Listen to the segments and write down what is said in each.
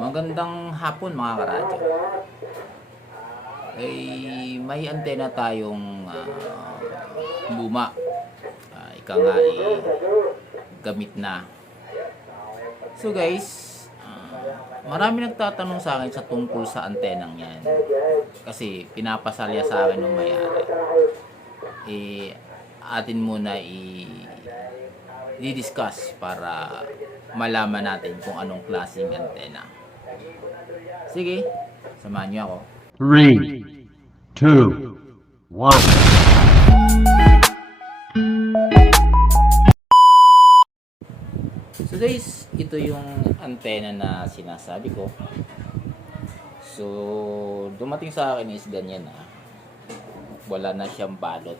Magandang hapon mga karadyo. Eh, may antena tayong ah, luma. Ah, ika nga eh, gamit na. So guys, ah, marami nagtatanong sa akin sa tungkol sa antenang yan. Kasi pinapasalya sa akin ng may-ari. Eh, atin muna i i-discuss para malaman natin kung anong klaseng antena. Sige, samahan niyo ako. Three, two, one. So guys, ito yung antena na sinasabi ko. So, dumating sa akin is ganyan na. Wala na siyang balot.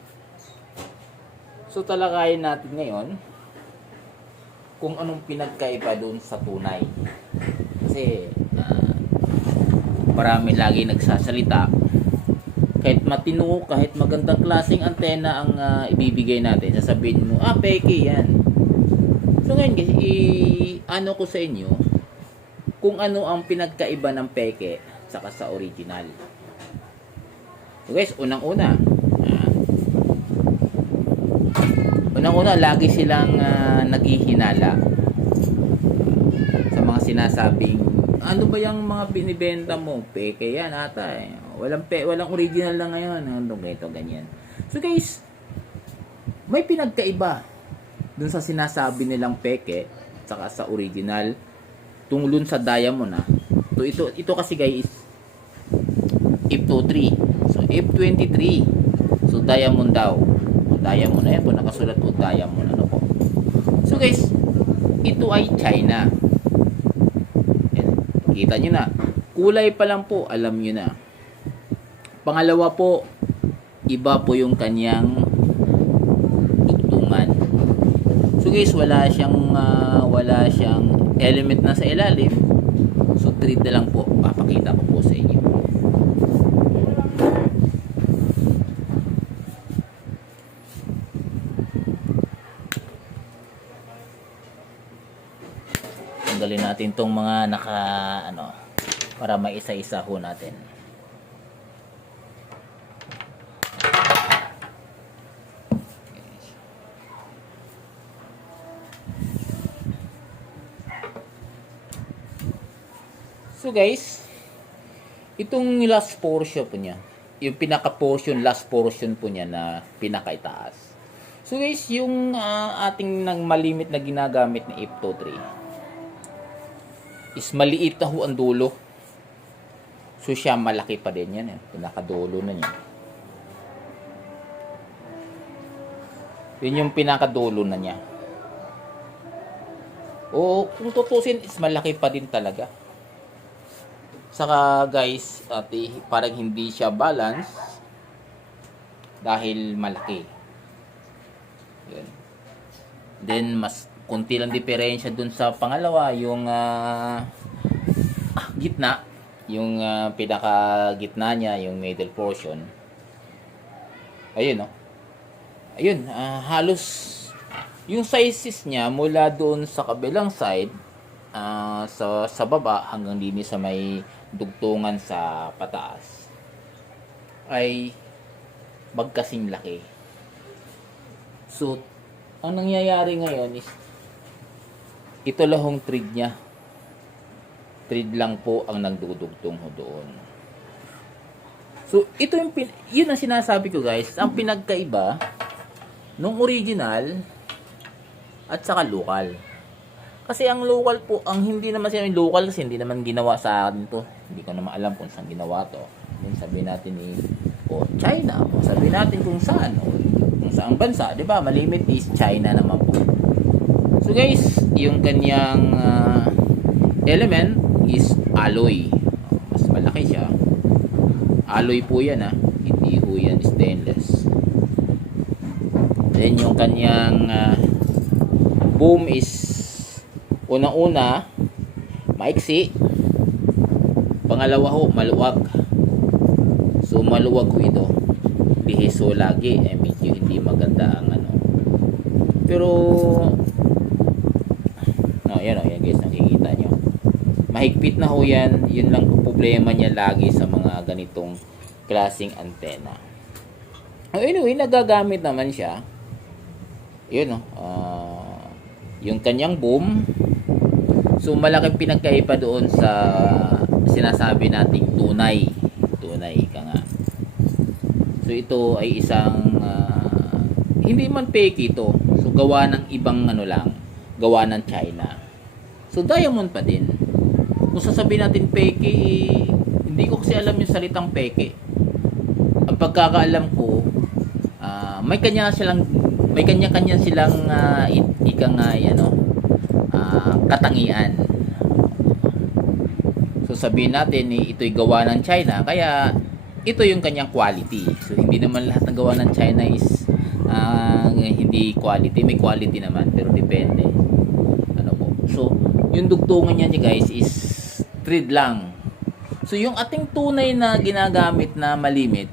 So, talakayin natin ngayon kung anong pinagkaiba doon sa tunay. Kasi, ah, marami lagi nagsasalita. Kahit matino, kahit magandang klaseng antena ang ah, ibibigay natin, sasabihin mo, ah, peke yan. So ngayon guys, i-ano ko sa inyo kung ano ang pinagkaiba ng peke saka sa original. So guys, unang-una, ah, unang-una, lagi silang ah, naghihinala sa mga sinasabing ano ba yung mga binibenta mo? Peke yan ata eh. Walang, pe, walang original na ngayon. Ano ganito, ganyan. So guys, may pinagkaiba dun sa sinasabi nilang peke saka sa original tungulon sa diamond ah. So ito ito kasi guys F23. So F23. So diamond daw. Diamond na yan po nakasulat po diamond ano po. So guys, ito ay China. Kita nyo na. Kulay pa lang po, alam nyo na. Pangalawa po, iba po yung kanyang dugtungan. So guys, wala siyang ah, wala siyang element na sa ilalim. So treat na lang po. Papakita ko po sa inyo. Tanggalin natin tong mga naka ano para maisa-isa ho natin. So guys, itong last portion po niya, yung pinaka portion, last portion po niya na pinakaitaas. So guys, yung ah, ating nang malimit na ginagamit na Ipto 3 is maliit na ho ang dulo. So siya malaki pa din yan, eh. pinakadulo na niya. Yun yung pinakadulo na niya. O kung tutusin is malaki pa din talaga. Saka guys, ati, parang hindi siya balance dahil malaki. Yun. Then mas kunti lang diferensya dun sa pangalawa, yung ah, ah, gitna, yung ah, pinaka gitna niya, yung middle portion. Ayun, no? Ayun, ah, halos yung sizes niya mula doon sa kabilang side ah, sa sa baba hanggang dini sa may dugtungan sa pataas ay magkasing laki. So, ang nangyayari ngayon is ito lahong thread niya. Thread lang po ang nagdudugtong ho doon. So, ito yung yun ang sinasabi ko guys, ang pinagkaiba nung original at saka local. Kasi ang local po, ang hindi naman siya yung local kasi hindi naman ginawa sa akin to. Hindi ko naman alam kung saan ginawa to. Then sabihin natin ni o China, o sabihin natin kung saan, o kung saang bansa, 'di ba? Malimit is China naman po. So guys, yung kanyang ah, element is alloy. Mas malaki siya. Alloy po 'yan ah. Hindi po 'yan stainless. Then yung kanyang ah, boom is unang-una maiksi pangalawa ho maluwag so maluwag ho ito bihiso lagi eh medyo hindi maganda ang ano pero no yan o yan guys nakikita nyo mahigpit na ho yan. Yun lang po problema niya lagi sa mga ganitong klaseng antena. Oh, anyway, nagagamit naman siya. Yun, oh. ah, yung kanyang boom. So, malaking pinagkaiba doon sa sinasabi nating tunay. Tunay ka nga. So, ito ay isang ah, hindi man fake ito. So, gawa ng ibang ano lang. Gawa ng China. So, diamond pa din. Kung sasabihin natin peke, eh, hindi ko kasi alam yung salitang peke. Ang pagkakaalam ko, ah, may kanya silang may kanya-kanya silang uh, ika nga ay, ano, ah, katangian. So sabihin natin eh, ito'y gawa ng China, kaya ito yung kanyang quality. So hindi naman lahat ng gawa ng China is ah, hindi quality, may quality naman pero depende. Ano po. So yung dugtungan niya niya guys is thread lang. So yung ating tunay na ginagamit na malimit,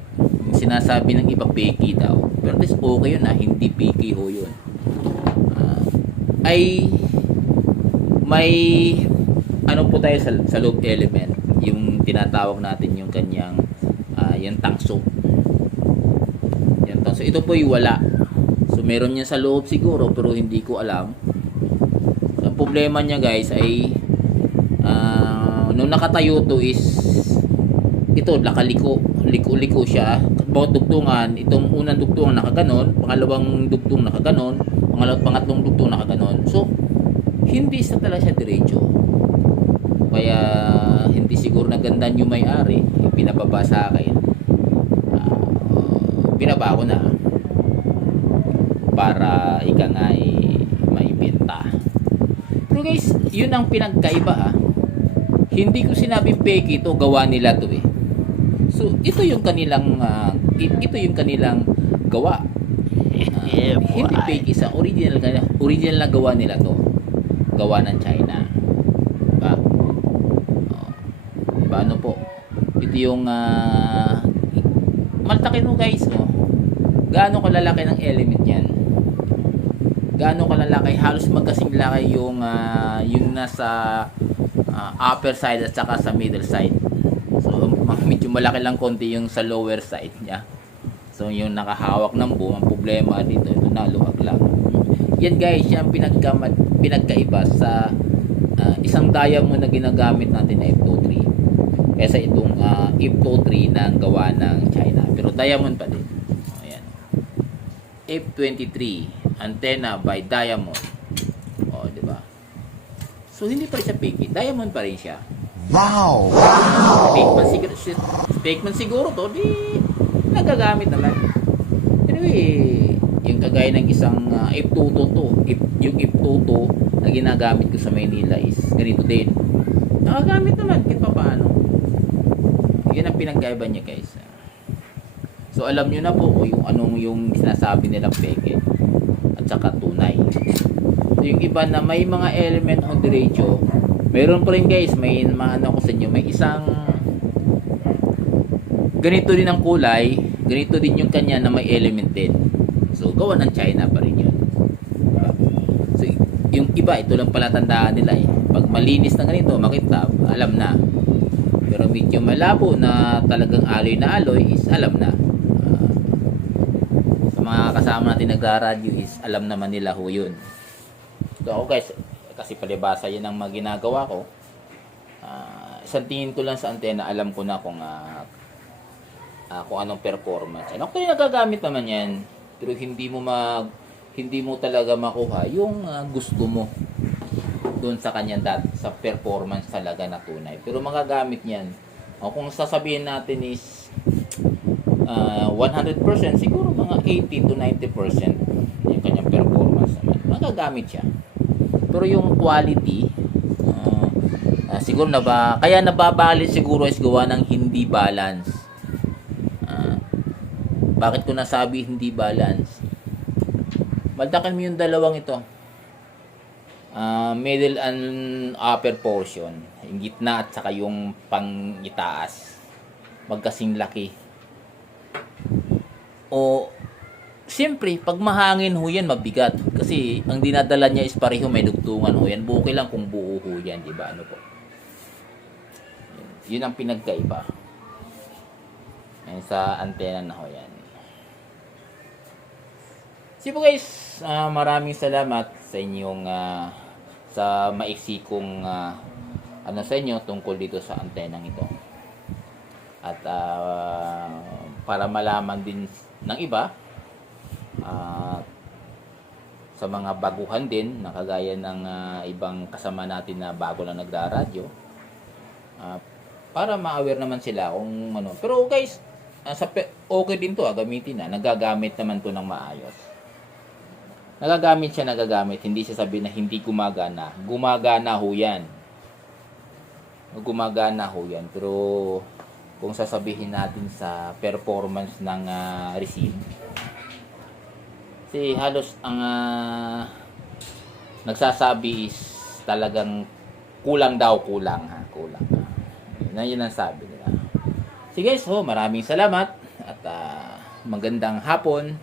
sinasabi ng iba peki daw. Pero this okay yun ah, hindi peki ho yun. Ah, ay may ano po tayo sa, sa loob element, yung tinatawag natin yung kanyang ah, yung tangso. Yan tangso. Ito po yung wala. So meron niya sa loob siguro pero hindi ko alam. Problema niya guys ay ah, nung nakatayo to is ito nakaliko liko-liko siya. Bawat dugtungan itong unang dugtungan nakaganon pangalawang dugtong nakaganon pangalawang pangatlong dugtong nakaganon. So hindi sa talaga siya diretso. Kaya hindi siguro nagandan yung may-ari. Pinababa sa akin. Ah, binaba ko na. Para ika nga eh, maibenta pero guys yun ang pinagkaiba ha hindi ko sinabing fake ito gawa nila to eh. So ito yung kanilang ah, i- ito yung kanilang gawa. Ah, hindi fake isa original ka- original na gawa nila to. Gawa ng China. Diba oh. diba ano po? Ito yung ah, malaki no guys no gaano kalalaki ng element yan gaano kalalaki halos magkasing laki yung ah, yung nasa ah, upper side at saka sa middle side. So ma- medyo malaki lang konti yung sa lower side niya. So yung nakahawak ng boom ang problema dito ito naluwag lang. Yan guys yan ang pinagkama, pinagkaiba sa ah, isang diamond na ginagamit natin na F23 kaysa itong uh, F23 na gawa ng China. Pero diamond pa din. Ayan F23 antenna by Diamond. Oh, di ba? So hindi pa rin siya fake. Diamond pa rin siya. Wow! Fake man siguro, si- fake man siguro to, di nagagamit naman. Anyway, yung kagaya ng isang uh, F22 to, F, yung F22 na ginagamit ko sa Maynila is ganito din. Nagagamit naman kahit pa paano. Yun ang pinagkaiba niya guys. So alam nyo na po kung yung anong yung sinasabi nilang peke at saka tunay. So yung iba na may mga element on derecho, meron pa rin guys, may maano ko sa inyo, may isang ganito din ang kulay, ganito din yung kanya na may element din. So gawa ng China pa rin yun. So yung iba, ito lang pala tandaan nila eh. Pag malinis na ganito, makita, alam na. Pero medyo malabo na talagang aloy na aloy is alam na. Mga kasama natin nagra-radio is alam naman nila ho yun. So ako guys, kasi palibasa yan ang mga ginagawa ko. Ah, isang tingin ko lang sa antena, alam ko na kung ah, ah, kung anong performance. Ano kaya nagagamit naman yan, pero hindi mo mag hindi mo talaga makuha yung ah, gusto mo doon sa kanyang dat sa performance talaga na tunay. Pero magagamit niyan. O kung sasabihin natin is ah, 100% siguro mga 80 to 90% yung kanyang performance naman. Magagamit siya. Pero yung quality ah, ah, siguro na ba kaya nababalance siguro is gawa ng hindi balance. Ah, bakit ko nasabi hindi balance? Maldakan mo yung dalawang ito. Ah, middle and upper portion. Yung gitna at saka yung pangitaas. Magkasing laki. O, siyempre, pag mahangin ho yan, mabigat. Kasi, ang dinadala niya is pareho may dugtungan ho yan. Okay lang kung buo ho yan, di ba? Ano po? Yun ang pinagkaiba. Ayan, sa antena na ho yan. Sige po guys, ah, maraming salamat sa inyong ah, sa maiksi kong ah, ano sa inyo tungkol dito sa antenang ito. At ah, para malaman din ng iba at sa mga baguhan din na kagaya ng ah, ibang kasama natin na bago lang nagraradyo ah, para ma-aware naman sila kung ano. Pero guys, sa okay din to ah, gamitin na. Nagagamit naman to ng maayos. Nagagamit siya, nagagamit. Hindi siya sabi na hindi gumagana. Gumagana ho yan. Gumagana ho yan. Pero kung sasabihin natin sa performance ng ah, receive, kasi halos ang ah, nagsasabi is talagang kulang daw, kulang ha, kulang. Na yun ang sabi nila. Sige guys, ho, maraming salamat at ah, magandang hapon